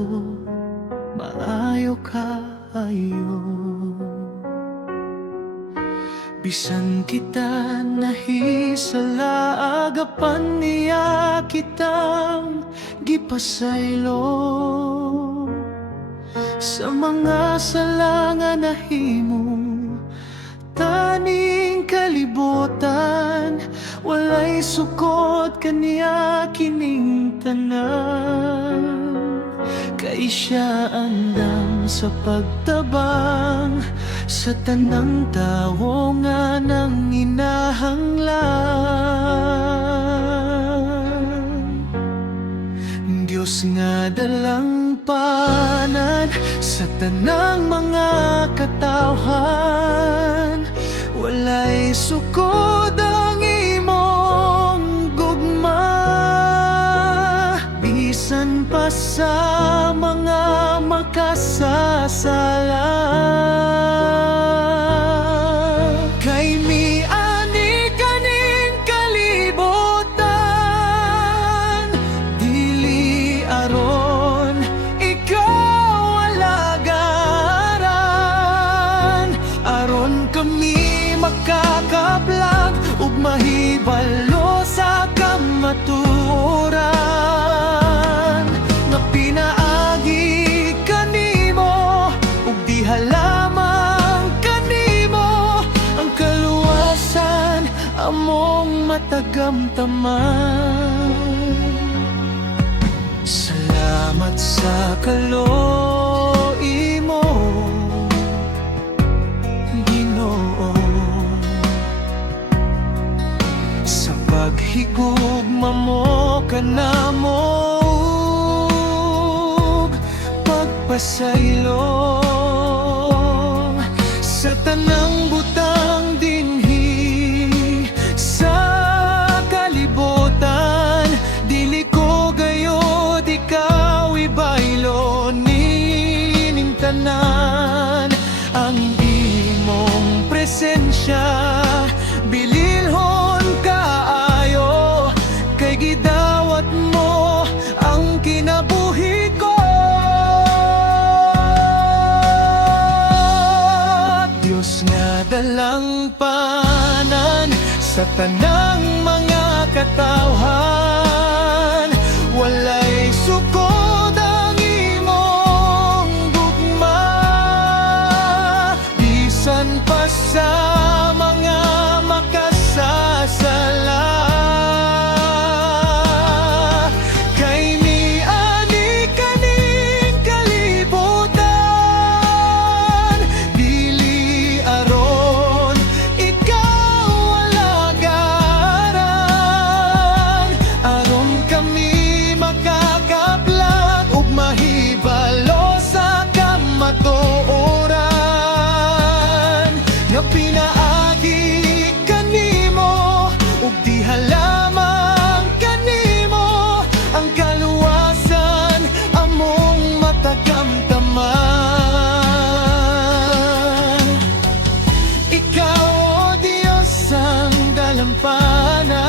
ko maayo kayo. Bisan kita nahisala, agapan niya kitang gipasaylo. Sa mga sala nga nahimo, taning kalibutan, walay sukod kaniya kining tanan. Kay siya andam sa pagtabang sa tanang tawo nga nang inahanglan. Diyos nga dalang panan sa tanang mga katawhan, walay sukod ang imong gugma. Bisan pa sa mga makasasala, kay miani kaning kalibutan, dili aron ikaw alagaran. Aron kami makakaplag ug mahibalo sa kamatuoran, nga pinaagi kanimo ug diha lamang kanimo ang kaluwasan among matagamtaman. Salamat sa kalooy mo, Ginoo, sa paghigugma mo kanamo, pagpasaylo sa tanang butang dinhi sa kalibutan. Dili ko gayud ikaw ibaylo ning tanan. Ang imong presensya bililhon kaayo, kay gidawat mo ang kinabuhi ko. Diyos nga dalang panan sa tanang mga katawhan, walay sukod ang imong gugma. Bisan pa sa mga makasasala, kay miani kaning kalibutan, dili aron ikaw alagaran. Aron kami makakaplag ug mahibalo sa kamatuoran, nga pinaagi kanimo ug diha lamang kanimo ang kaluwasan among matagamtaman. Ikaw, O Diyos, ang dalampanan.